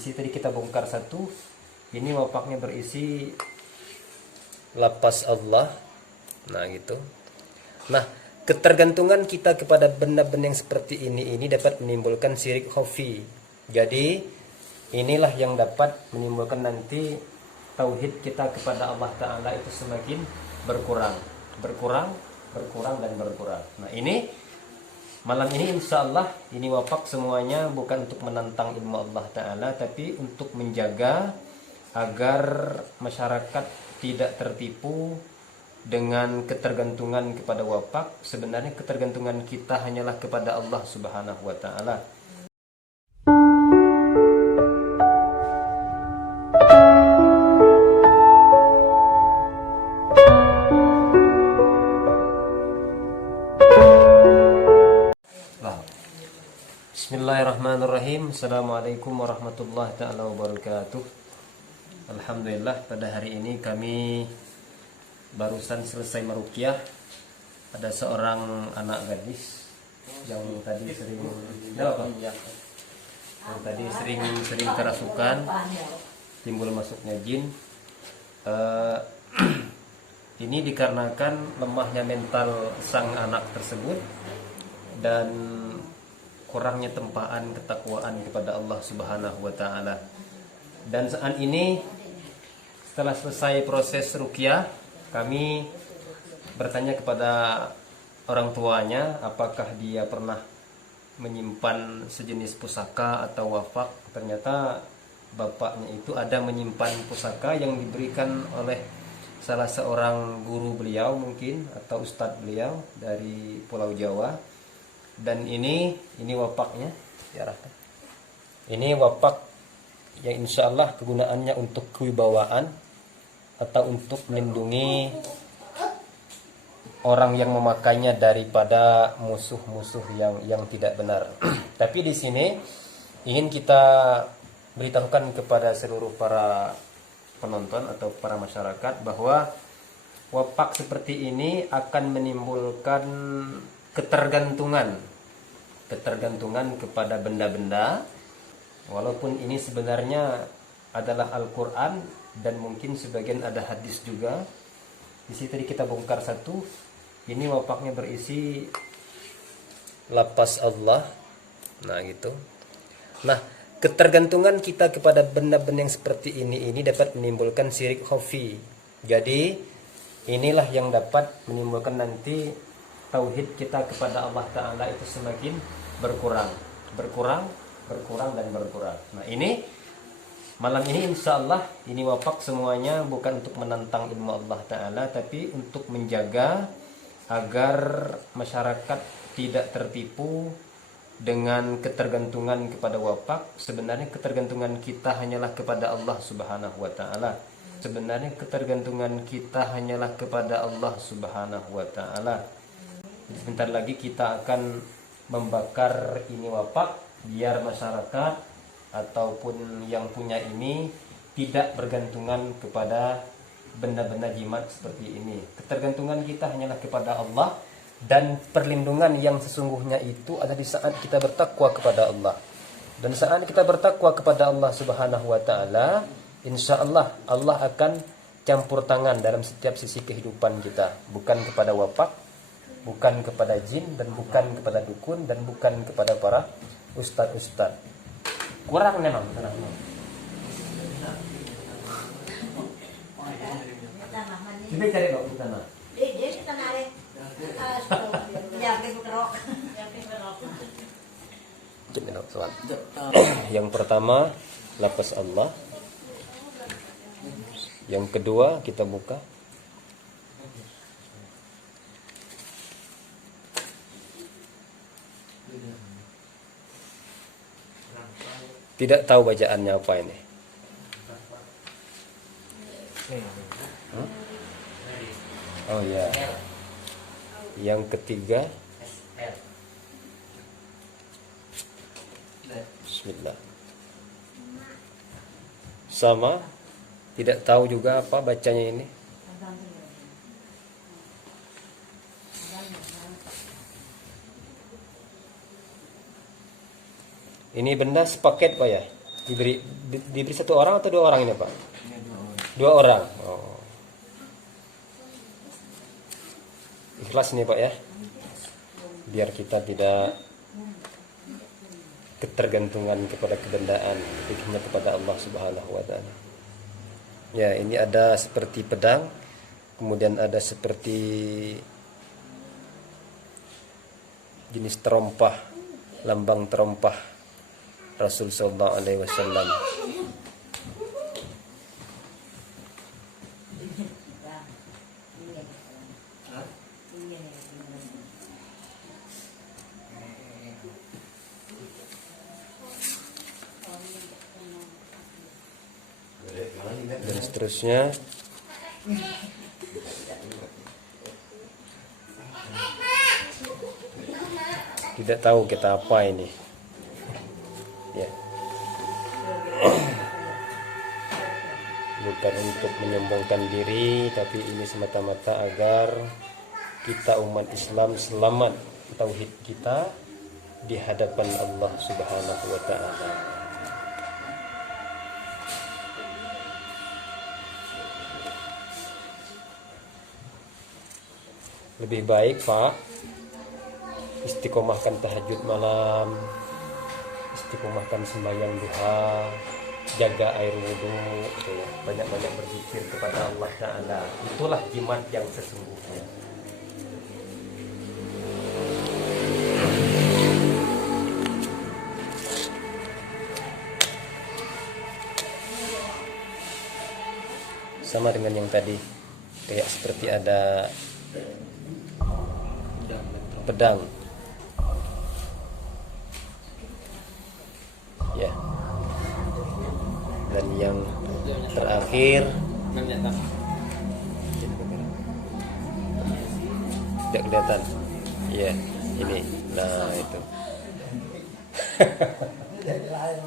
Tadi kita bongkar satu. Ini wapaknya berisi lapas Allah. Nah gitu. Nah, ketergantungan kita kepada benda-benda yang seperti ini dapat menimbulkan syirik khafi. Jadi inilah yang dapat menimbulkan nanti tauhid kita kepada Allah Ta'ala itu semakin berkurang dan berkurang. Nah ini malam ini insya Allah ini wapak semuanya bukan untuk menantang ilmu Allah Ta'ala, tapi untuk menjaga agar masyarakat tidak tertipu dengan ketergantungan kepada wapak. Sebenarnya ketergantungan kita hanyalah kepada Allah Subhanahu wa Ta'ala. Bismillahirrahmanirrahim. Assalamualaikum warahmatullahi ta'ala wabarakatuh. Alhamdulillah, pada hari ini kami barusan selesai meruqyah. Ada seorang anak gadis yang tadi sering kerasukan, timbul masuknya jin. Ini dikarenakan lemahnya mental sang anak tersebut dan kurangnya tempaan ketakwaan kepada Allah Subhanahu wa Ta'ala. Dan saat ini setelah selesai proses ruqyah, kami bertanya kepada orang tuanya apakah dia pernah menyimpan sejenis pusaka atau wafak. Ternyata bapaknya itu ada menyimpan pusaka yang diberikan oleh salah seorang guru beliau mungkin atau ustadz beliau dari Pulau Jawa. Dan ini wapaknya diarahkan. Ini wapak yang insya Allah kegunaannya untuk kewibawaan atau untuk melindungi orang yang memakainya daripada musuh-musuh yang tidak benar. Tapi di sini ingin kita beritahukan kepada seluruh para penonton atau para masyarakat bahwa wapak seperti ini akan menimbulkan ketergantungan kepada benda-benda, walaupun ini sebenarnya adalah Al-Quran dan mungkin sebagian ada hadis juga. Di sini tadi kita bongkar satu. Ini wapaknya berisi lapas Allah. Nah gitu. Nah, ketergantungan kita kepada benda-benda yang seperti ini dapat menimbulkan syirik khafi. Jadi inilah yang dapat menimbulkan nanti tauhid kita kepada Allah Ta'ala itu semakin berkurang dan berkurang. Nah ini malam ini insya Allah ini wapak semuanya bukan untuk menantang ilmu Allah Ta'ala, tapi untuk menjaga agar masyarakat tidak tertipu dengan ketergantungan kepada wapak. Sebenarnya ketergantungan kita hanyalah kepada Allah Subhanahu wa Ta'ala. Sebentar lagi kita akan membakar ini wapak biar masyarakat ataupun yang punya ini tidak bergantungan kepada benda-benda jimat seperti ini. Ketergantungan kita hanyalah kepada Allah, dan perlindungan yang sesungguhnya itu ada di saat kita bertakwa kepada Allah. Dan saat kita bertakwa kepada Allah Subhanahu wa Ta'ala, insya Allah Allah akan campur tangan dalam setiap sisi kehidupan kita, bukan kepada wapak, bukan kepada jin, dan bukan kepada dukun, dan bukan kepada para ustadz. Kurang memang tenang. Coba cari dong di tanah. Yang pertama lapas Allah. Yang kedua kita buka. Tidak tahu bacaannya apa ini. Oh ya. Yang ketiga. Bismillah. Sama. Tidak tahu juga apa bacanya ini. Ini benda sepaket Pak ya? Diberi satu orang atau dua orang ini, Pak? Dua orang. Oh. Ikhlas nih, Pak ya. Biar kita tidak ketergantungan kepada kebendaan, tapi hanya kepada Allah Subhanahu wa taala. Ya, ini ada seperti pedang, kemudian ada seperti jenis terompah, lambang terompah Rasul sallallahu alaihi wasallam. Dan seterusnya. Tidak tahu kita apa ini. Ya. Bukan untuk menyombongkan diri, tapi ini semata-mata agar kita umat Islam selamat tauhid kita di hadapan Allah Subhanahu wa taala. Lebih baik, Pak, istiqomahkan tahajud malam, istiqomahkan sembahyang duha, jaga air wudhu, gitu ya. Banyak-banyak berzikir kepada Allah Ta'ala. Itulah jimat yang sesungguhnya. Sama dengan yang tadi, kayak seperti ada pedang, ya. Dan yang terakhir tidak kelihatan, ya. Ini, nah itu.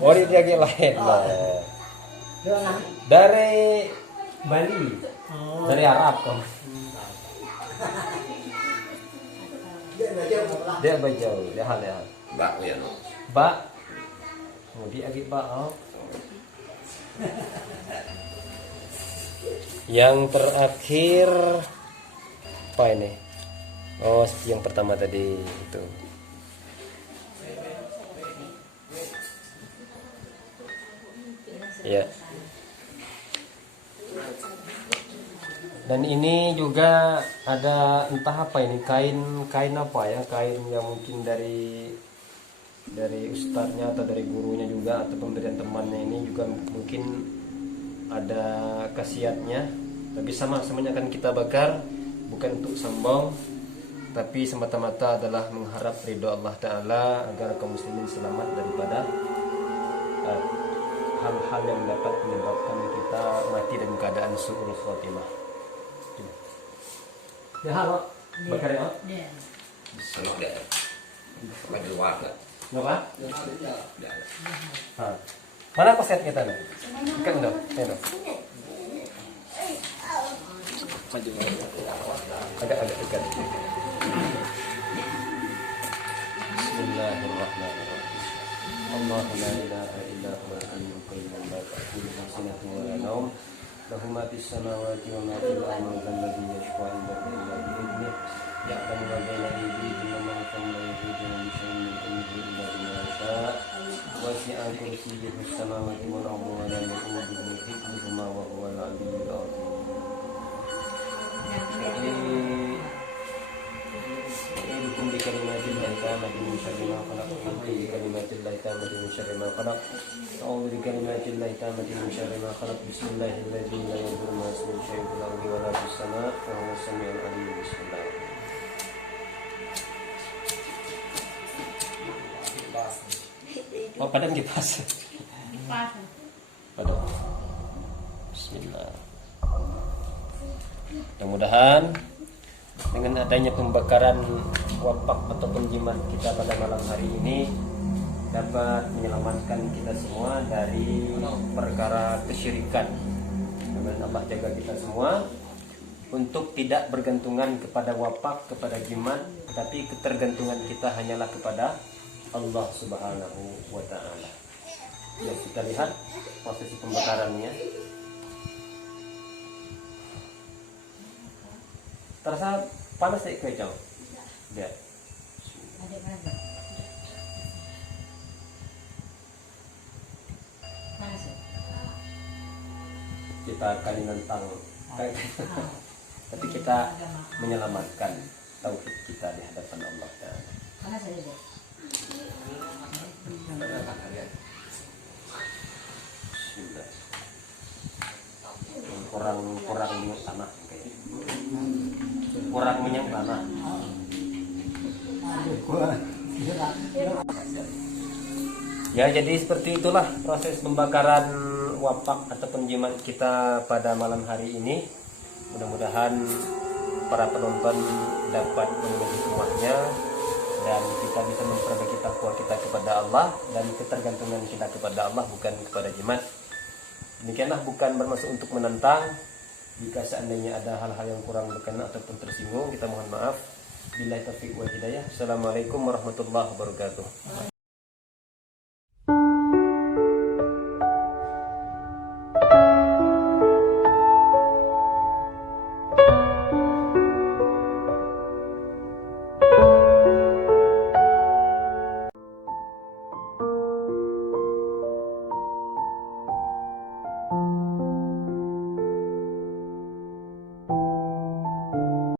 Oh, ini lagi lain. Nah. Dari Bali, dari Arab kan. Dia bajau, dia hal. Bak ya no. Bak. Oh, dia agak bak. Oh. Yang terakhir apa ini? Oh, yang pertama tadi itu. Ya. Dan ini juga ada entah apa ini, kain apa ya, kain yang mungkin dari ustadznya atau dari gurunya juga atau pemberian temannya, ini juga mungkin ada khasiatnya. Tapi semuanya akan kita bakar bukan untuk sombong, tapi semata-mata adalah mengharap ridho Allah Ta'ala agar kaum muslimin selamat daripada hal-hal yang dapat menyebabkan kita mati dalam keadaan su'ul khotimah. Ya, halo. Bakar ya? Iya. Sama ada. Sama di luar enggak? Kenapa? Mana koset kita nih? Ikan dong, dong. Maju. Agak dekat. Bismillahirrahmanirrahim. Allahu la ilaha illa huwal hayyul qayyum la ta'khudhuhu sinatun wa la nawm. Lahu ma fis samawati wa ma fil ardi alladhi yashfa'u indahu illa bi idhnihi ya'lamu ma bayna aydihim wa ma khalfahum la yuhituna bi shay'in min ilmihi illa bima yasha' wasi'a kursiyyuhu as-samawati wal ardi wa la yu'uduhu hifdhuhuma wa huwal 'aliyyul 'azim. Ini bikalimatillah tamati min syarri ma khalaq. Bikalimatillah tamati min syarri ma khalaq. A'udzu bikalimatillah tamati min syarri ma khalaq. Bismillahirrahmanirrahim. La yadurru ma ismihi syai'un fil ardi wa la fis sama'. Wa huwas sami'ul 'alim. Bismillah. Oh, padam kipas. Padam. Bismillah. Mudah-mudahan dengan adanya pembakaran wapak ataupun jimat kita pada malam hari ini dapat menyelamatkan kita semua dari perkara kesyirikan. Semoga Allah jaga kita semua untuk tidak bergantungan kepada wapak, kepada jimat, tapi ketergantungan kita hanyalah kepada Allah Subhanahu wa taala. Ya, kita lihat prosesi pembakarannya. Terasa panas tidak kejauh? Lihat. Ada berapa? Panas ya? Kita kali nentang, tapi kita menyelamatkan tauhid kita di hadapan Allah Ta'ala. Panas aja deh. Bismillah. Kurang minyak tanah kayak. Kurang minyak tanah. Ya, jadi seperti itulah proses pembakaran wapak ataupun jimat kita pada malam hari ini. Mudah-mudahan para penonton dapat memenuhi rumahnya dan kita bisa memperbaiki takwa kita kepada Allah dan ketergantungan kita kepada Allah, bukan kepada jimat. Demikianlah, bukan bermaksud untuk menentang. Jika seandainya ada hal-hal yang kurang berkenan ataupun tersinggung, kita mohon maaf. Billahi taufiq wal hidayah. Assalamualaikum warahmatullahi wabarakatuh.